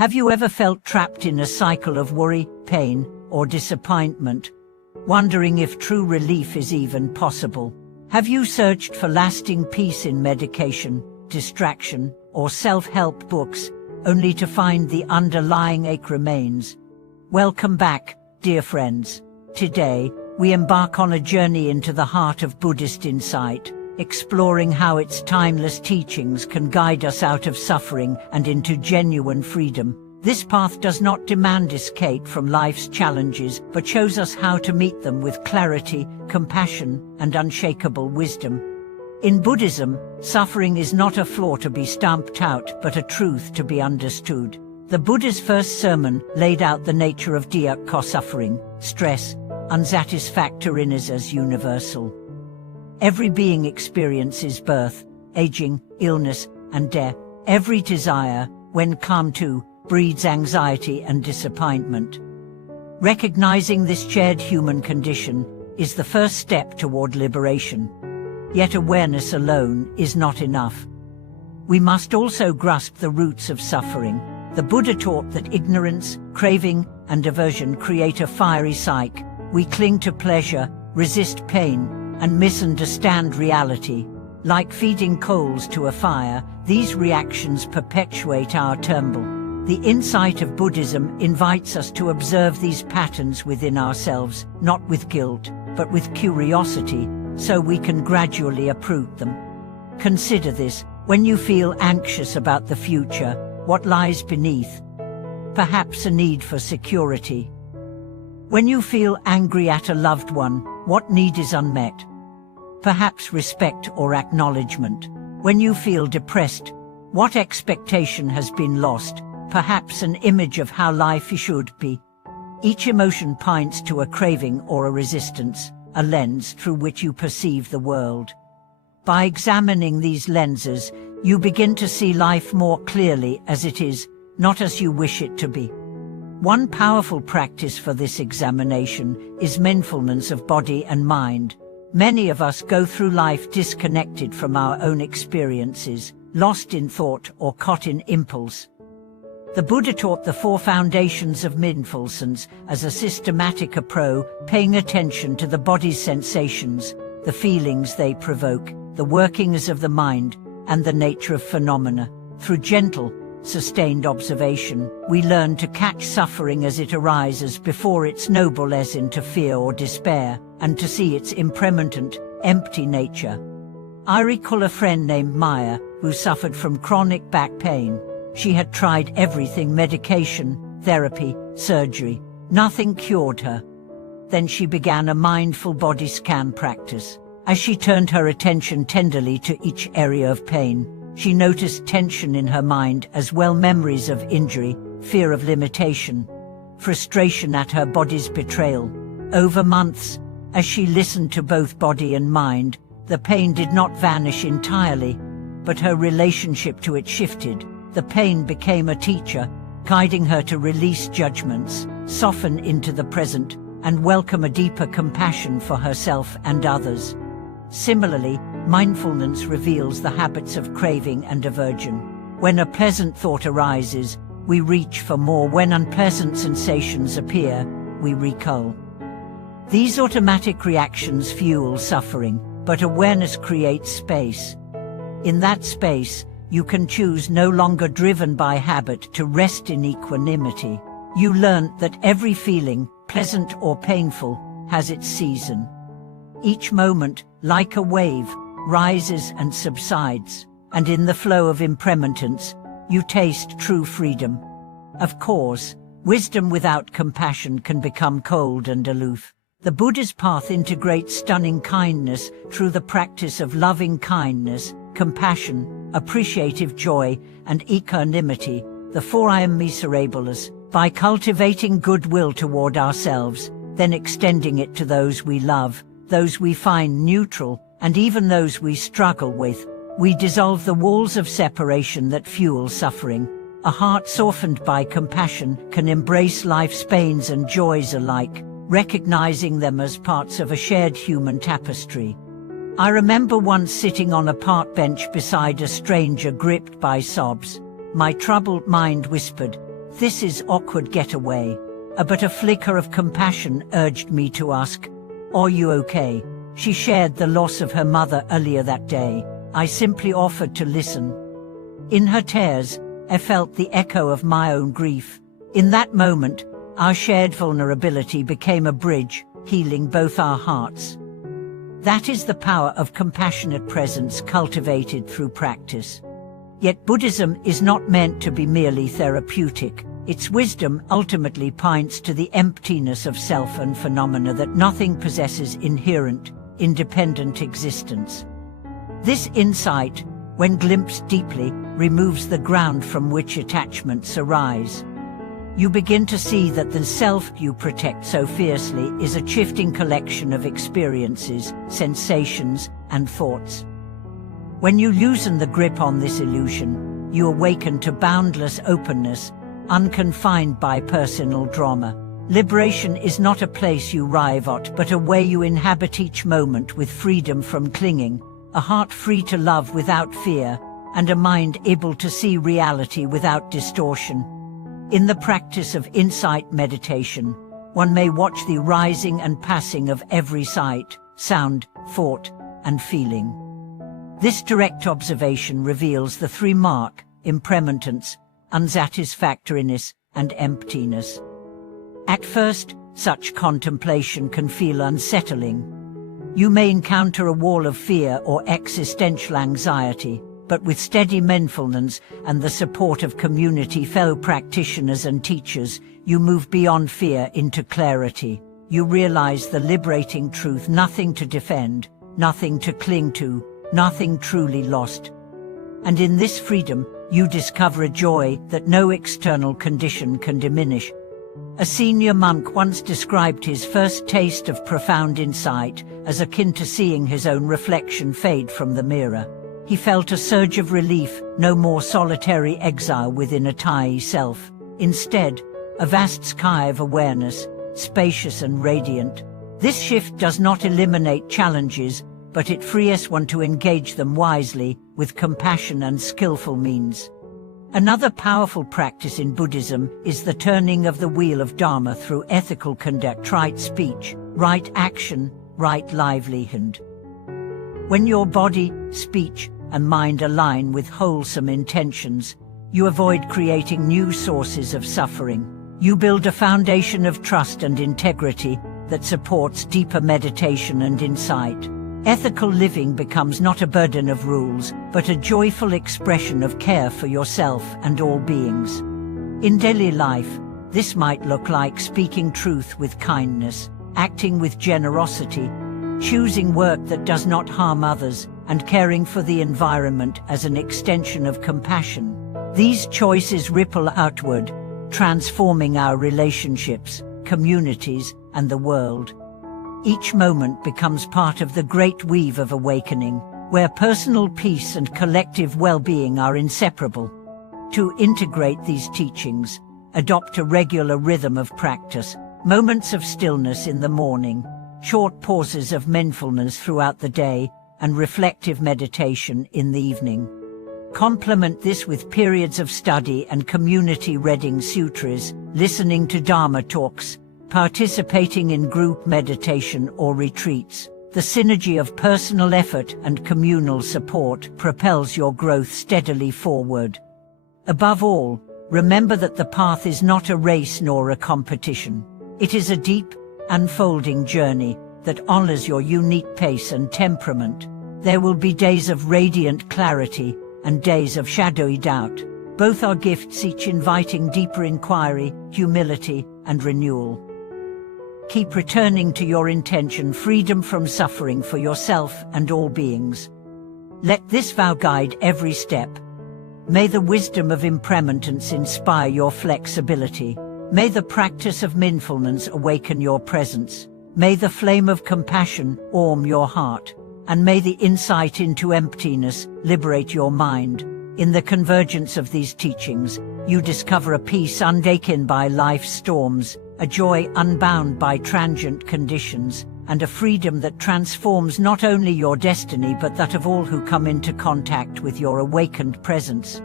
Have you ever felt trapped in a cycle of worry, pain, or disappointment, wondering if true relief is even possible? Have you searched for lasting peace in medication, distraction, or self-help books, only to find the underlying ache remains? Welcome back, dear friends. Today, we embark on a journey into the heart of Buddhist insight, exploring how its timeless teachings can guide us out of suffering and into genuine freedom. This path does not demand escape from life's challenges, but shows us how to meet them with clarity, compassion, and unshakable wisdom. In Buddhism, suffering is not a flaw to be stamped out, but a truth to be understood. The Buddha's first sermon laid out the nature of dukkha suffering, stress, unsatisfactoriness as universal. Every being experiences birth, aging, illness, and death. Every desire, when come to, breeds anxiety and disappointment. Recognizing this shared human condition is the first step toward liberation. Yet awareness alone is not enough. We must also grasp the roots of suffering. The Buddha taught that ignorance, craving, and aversion create a fiery cycle. We cling to pleasure, resist pain, and misunderstand reality. Like feeding coals to a fire, these reactions perpetuate our turmoil. The insight of Buddhism invites us to observe these patterns within ourselves, not with guilt, but with curiosity, so we can gradually uproot them. Consider this: when you feel anxious about the future, what lies beneath? Perhaps a need for security. When you feel angry at a loved one, what need is unmet? Perhaps respect or acknowledgement. When you feel depressed, what expectation has been lost? Perhaps an image of how life should be. Each emotion points to a craving or a resistance, a lens through which you perceive the world. By examining these lenses, you begin to see life more clearly as it is, not as you wish it to be. One powerful practice for this examination is mindfulness of body and mind. Many of us go through life disconnected from our own experiences, lost in thought or caught in impulse. The Buddha taught the 4 foundations of mindfulness as a systematic approach, paying attention to the body's sensations, the feelings they provoke, the workings of the mind, and the nature of phenomena. Through gentle, sustained observation, we learn to catch suffering as it arises before it snowballs into fear or despair, and to see its impermanent, empty nature. I recall a friend named Maya, who suffered from chronic back pain. She had tried everything: medication, therapy, surgery. Nothing cured her. Then she began a mindful body scan practice. As she turned her attention tenderly to each area of pain, she noticed tension in her mind as well, memories of injury, fear of limitation, frustration at her body's betrayal. Over months, as she listened to both body and mind, the pain did not vanish entirely, but her relationship to it shifted. The pain became a teacher, guiding her to release judgments, soften into the present, and welcome a deeper compassion for herself and others. Similarly, mindfulness reveals the habits of craving and aversion. When a pleasant thought arises, we reach for more. When unpleasant sensations appear, we recoil. These automatic reactions fuel suffering, but awareness creates space. In that space, you can choose, no longer driven by habit, to rest in equanimity. You learn that every feeling, pleasant or painful, has its season. Each moment, like a wave, rises and subsides, and in the flow of impermanence, you taste true freedom. Of course, wisdom without compassion can become cold and aloof. The Buddha's path integrates stunning kindness through the practice of loving kindness, compassion, appreciative joy, and equanimity, the 4 I am miserables. By cultivating goodwill toward ourselves, then extending it to those we love, those we find neutral, and even those we struggle with, we dissolve the walls of separation that fuel suffering. A heart softened by compassion can embrace life's pains and joys alike, recognizing them as parts of a shared human tapestry. I remember once sitting on a park bench beside a stranger gripped by sobs. My troubled mind whispered, "This is awkward getaway." But a flicker of compassion urged me to ask, "Are you okay?" She shared the loss of her mother earlier that day. I simply offered to listen. In her tears, I felt the echo of my own grief. In that moment, our shared vulnerability became a bridge, healing both our hearts. That is the power of compassionate presence cultivated through practice. Yet Buddhism is not meant to be merely therapeutic. Its wisdom ultimately points to the emptiness of self and phenomena that nothing possesses inherent, independent existence. This insight, when glimpsed deeply, removes the ground from which attachments arise. You begin to see that the self you protect so fiercely is a shifting collection of experiences, sensations, and thoughts. When you loosen the grip on this illusion, you awaken to boundless openness, unconfined by personal drama. Liberation is not a place you arrive at, but a way you inhabit each moment with freedom from clinging, a heart free to love without fear, and a mind able to see reality without distortion. In the practice of insight meditation, one may watch the rising and passing of every sight, sound, thought, and feeling. This direct observation reveals the three marks: impermanence, unsatisfactoriness, and emptiness. At first, such contemplation can feel unsettling. You may encounter a wall of fear or existential anxiety, but with steady mindfulness and the support of community fellow practitioners and teachers, you move beyond fear into clarity. You realize the liberating truth: nothing to defend, nothing to cling to, nothing truly lost. And in this freedom, you discover a joy that no external condition can diminish. A senior monk once described his first taste of profound insight as akin to seeing his own reflection fade from the mirror. He felt a surge of relief, no more solitary exile within a tiny self. Instead, a vast sky of awareness, spacious and radiant. This shift does not eliminate challenges, but it frees one to engage them wisely, with compassion and skillful means. Another powerful practice in Buddhism is the turning of the wheel of Dharma through ethical conduct, right speech, right action, right livelihood. When your body, speech, and mind align with wholesome intentions, you avoid creating new sources of suffering. You build a foundation of trust and integrity that supports deeper meditation and insight. Ethical living becomes not a burden of rules, but a joyful expression of care for yourself and all beings. In daily life, this might look like speaking truth with kindness, acting with generosity, choosing work that does not harm others, and caring for the environment as an extension of compassion. These choices ripple outward, transforming our relationships, communities, and the world. Each moment becomes part of the great weave of awakening, where personal peace and collective well-being are inseparable. To integrate these teachings, adopt a regular rhythm of practice, moments of stillness in the morning, short pauses of mindfulness throughout the day, and reflective meditation in the evening. Complement this with periods of study and community reading sutras, listening to Dharma talks, participating in group meditation or retreats. The synergy of personal effort and communal support propels your growth steadily forward. Above all, remember that the path is not a race nor a competition. It is a deep, unfolding journey that honors your unique pace and temperament. There will be days of radiant clarity and days of shadowy doubt. Both are gifts, each inviting deeper inquiry, humility, and renewal. Keep returning to your intention: freedom from suffering for yourself and all beings. Let this vow guide every step. May the wisdom of impermanence inspire your flexibility. May the practice of mindfulness awaken your presence. May the flame of compassion warm your heart. And may the insight into emptiness liberate your mind. In the convergence of these teachings, you discover a peace undaken by life's storms, a joy unbound by transient conditions, and a freedom that transforms not only your destiny but that of all who come into contact with your awakened presence.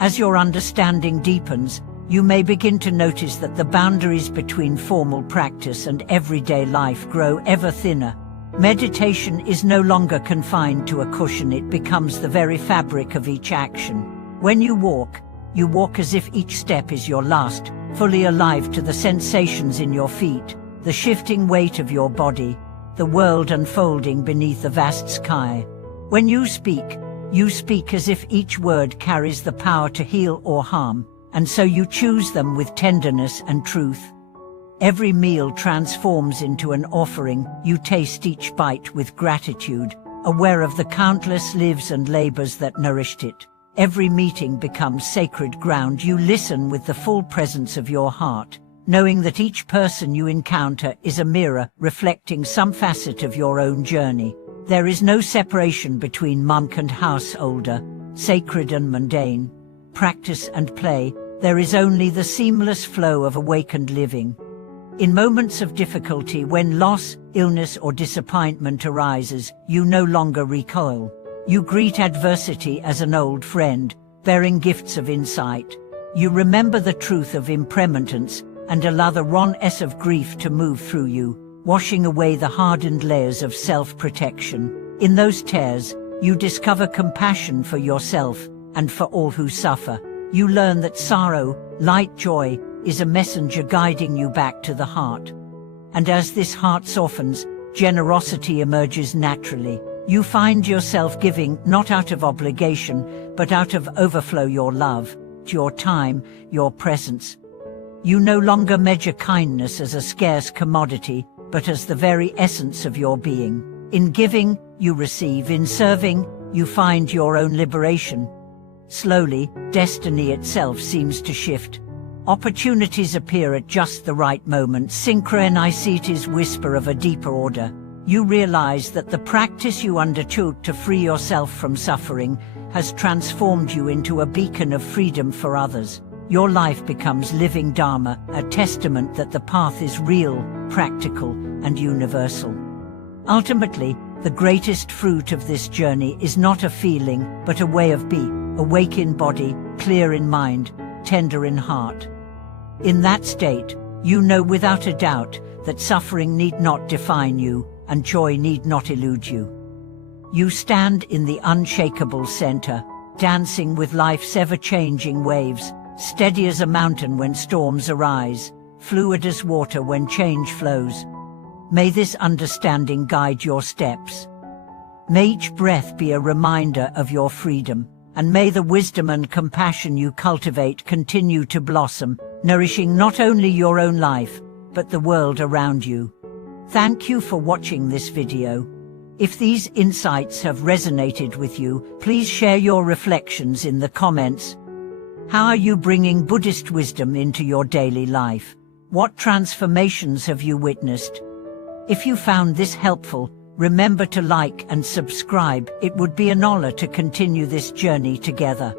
As your understanding deepens, you may begin to notice that the boundaries between formal practice and everyday life grow ever thinner. Meditation is no longer confined to a cushion, it becomes the very fabric of each action. When you walk as if each step is your last, fully alive to the sensations in your feet, the shifting weight of your body, the world unfolding beneath the vast sky. When you speak as if each word carries the power to heal or harm, and so you choose them with tenderness and truth. Every meal transforms into an offering, you taste each bite with gratitude, aware of the countless lives and labors that nourished it. Every meeting becomes sacred ground, you listen with the full presence of your heart, knowing that each person you encounter is a mirror reflecting some facet of your own journey. There is no separation between monk and householder, sacred and mundane, practice and play. There is only the seamless flow of awakened living. In moments of difficulty, when loss, illness or disappointment arises, you no longer recoil. You greet adversity as an old friend, bearing gifts of insight. You remember the truth of impermanence and allow the rawness of grief to move through you, washing away the hardened layers of self-protection. In those tears, you discover compassion for yourself and for all who suffer. You learn that sorrow, like joy, is a messenger guiding you back to the heart. And as this heart softens, generosity emerges naturally. You find yourself giving not out of obligation, but out of overflow, your love, your time, your presence. You no longer measure kindness as a scarce commodity, but as the very essence of your being. In giving, you receive. In serving, you find your own liberation. Slowly, destiny itself seems to shift. Opportunities appear at just the right moment. Synchronicities whisper of a deeper order. You realize that the practice you undertook to free yourself from suffering has transformed you into a beacon of freedom for others. Your life becomes living Dharma, a testament that the path is real, practical, and universal. Ultimately, the greatest fruit of this journey is not a feeling, but a way of being, awake in body, clear in mind, tender in heart. In that state, you know without a doubt that suffering need not define you, and joy need not elude you. You stand in the unshakable center, dancing with life's ever-changing waves, steady as a mountain when storms arise, fluid as water when change flows. May this understanding guide your steps. May each breath be a reminder of your freedom, and may the wisdom and compassion you cultivate continue to blossom, nourishing not only your own life, but the world around you. Thank you for watching this video. If these insights have resonated with you, please share your reflections in the comments. How are you bringing Buddhist wisdom into your daily life? What transformations have you witnessed? If you found this helpful, remember to like and subscribe. It would be an honor to continue this journey together.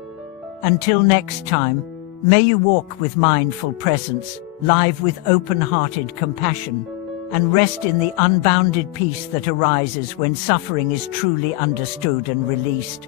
Until next time, may you walk with mindful presence, live with open-hearted compassion, and rest in the unbounded peace that arises when suffering is truly understood and released.